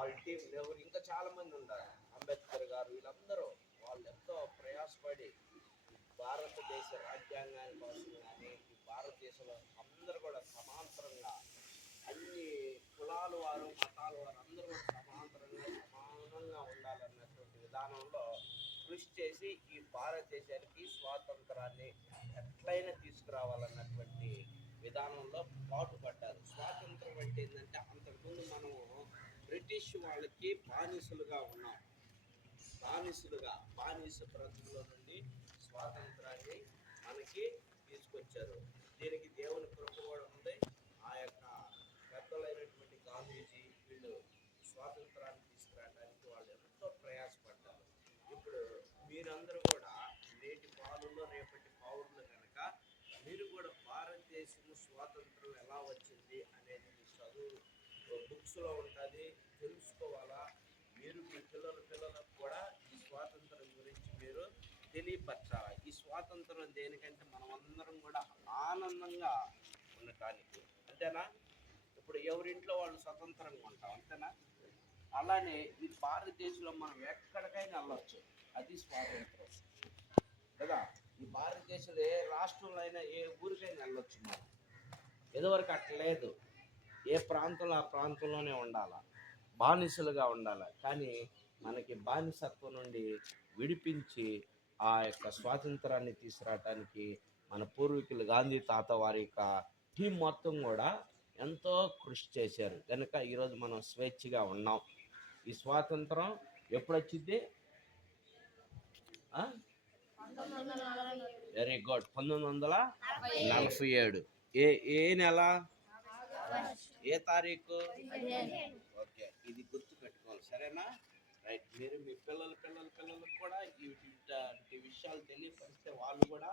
వాళ్ళ టీం ఎవరు ఇంకా చాలా మంది ఉన్నారు, అంబేద్కర్ గారు, వీళ్ళందరూ వాళ్ళు ఎంతో ప్రయాసపడి భారతదేశ రాజ్యాంగాని కోసం కానీ ఈ భారతదేశంలో అందరూ కూడా సమాంతరంగా అన్ని కులాల వారు మతాల వారు అందరూ సమాంతరంగా సమానంగా ఉండాలన్నటువంటి విధానంలో కృషి చేసి ఈ భారతదేశానికి స్వాతంత్రాన్ని ఎట్లయినా తీసుకురావాలన్నటువంటి విధానంలో పాటుపడ్డారు. స్వాతంత్రం అంటే ఏంటంటే అంతకుముందు మనము బ్రిటిష్ వాళ్ళకి బానిసలుగా ఉన్నాం. బానిస బ్రతుకులో నుండి స్వాతంత్రాన్ని మనకి తీసుకొచ్చారు. దీనికి దేవుని కృప కూడా ఉంది. ఆ యొక్క పెద్దలైనటువంటి గాంధీజీ వీళ్ళు స్వాతంత్రాన్ని తీసుకురావడానికి వాళ్ళు ఎంతో ప్రయాసపడ్డారు. ఇప్పుడు మీరందరూ కూడా నేటి పాలనలో రేపటి పౌరులు కనుక మీరు కూడా భారతదేశం స్వాతంత్రం ఎలా వచ్చింది అనేది మీ చదువు బుక్స్లో ఉంటుంది, తెలుసుకోవాలా. మీరు మీ పిల్లలకు కూడా ఈ స్వాతంత్రం గురించి మీరు తెలియపరచాలి. ఈ స్వాతంత్రం దేనికంటే మనం అందరం కూడా ఆనందంగా ఉండటానికి, అంతేనా? ఇప్పుడు ఎవరింట్లో వాళ్ళు స్వతంత్రంగా ఉంటాం, అంతేనా? అలానే ఈ భారతదేశంలో మనం ఎక్కడికైనా వెళ్ళొచ్చు, అది స్వాతంత్రం కదా. ఈ భారతదేశంలో ఏ రాష్ట్రంలో అయినా ఏ ఊరికైనా వెళ్ళొచ్చు. మనం ఎదువరకు అట్లేదు, ఏ ప్రాంతంలో ఆ ప్రాంతంలోనే ఉండాలి, బానిసలుగా ఉండాలి. కానీ మనకి బానిసత్వం నుండి విడిపించి ఆ యొక్క స్వాతంత్రాన్ని తీసుకురావటానికి మన పూర్వీకులు గాంధీ తాత వారి యొక్క టీం మొత్తం కూడా ఎంతో కృషి చేశారు కనుక ఈరోజు మనం స్వేచ్ఛగా ఉన్నాం. ఈ స్వాతంత్రం ఎప్పుడు వచ్చింది? Very good, 1947. ఏ నెల, ఏ తారీఖు? ఓకే, ఇది గుర్తు పెట్టుకోవాలి, సరేనా? రైట్. మీరు మీ పిల్లలకు కూడా ఇటువంటి విషయాలు తెలియపరిస్తే వాళ్ళు కూడా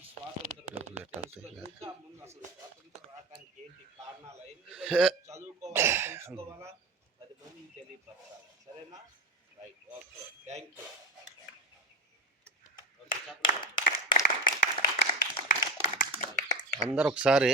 ఈ స్వాతంత్రం ఇంకా ముందు అసలు స్వాతంత్రం రావడానికి ఏంటి కారణాలు అన్ని చదువుకోవాలా, తెలుసుకోవాలా, 10 మందికి తెలియపరచాలి, సరేనా? Right, okay, thank you. అందరూ ఒకసారి